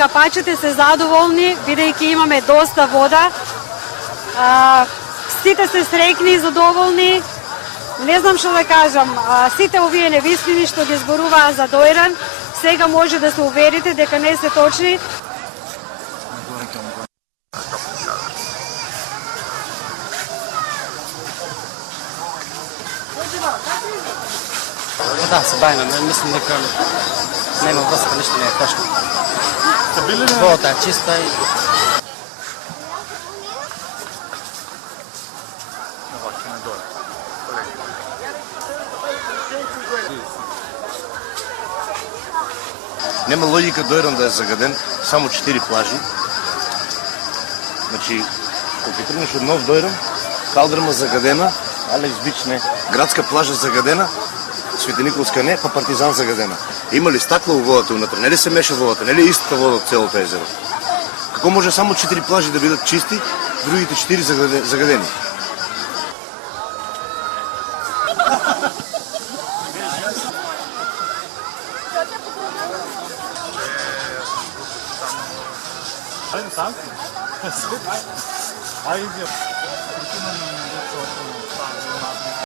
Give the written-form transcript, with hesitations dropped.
капачите се задоволни, бидејќи имаме доста вода. Сите се среќни и задоволни. Не знам што да кажам, сите овие невистини што ги зборуваа за Дојран, сега може да се уверите дека не се точни. Да, се бавиме, мислам дека нема врска, ништо не е тешко. Водата е чиста и... Нема логика Дојран да е загаден, само 4 плажи. Значи, кога тргнеш од Нов Дојран, Калдрма загадена, Алекс Бич не, градска плажа загадена, Свети Николска не, па Партизан загадена. Има ли стакло во водата унатре? Не ли се меша водата? Не ли истата вода од целото езеро? Како може само 4 плажи да бидат чисти, другите 4 загадени? Айде,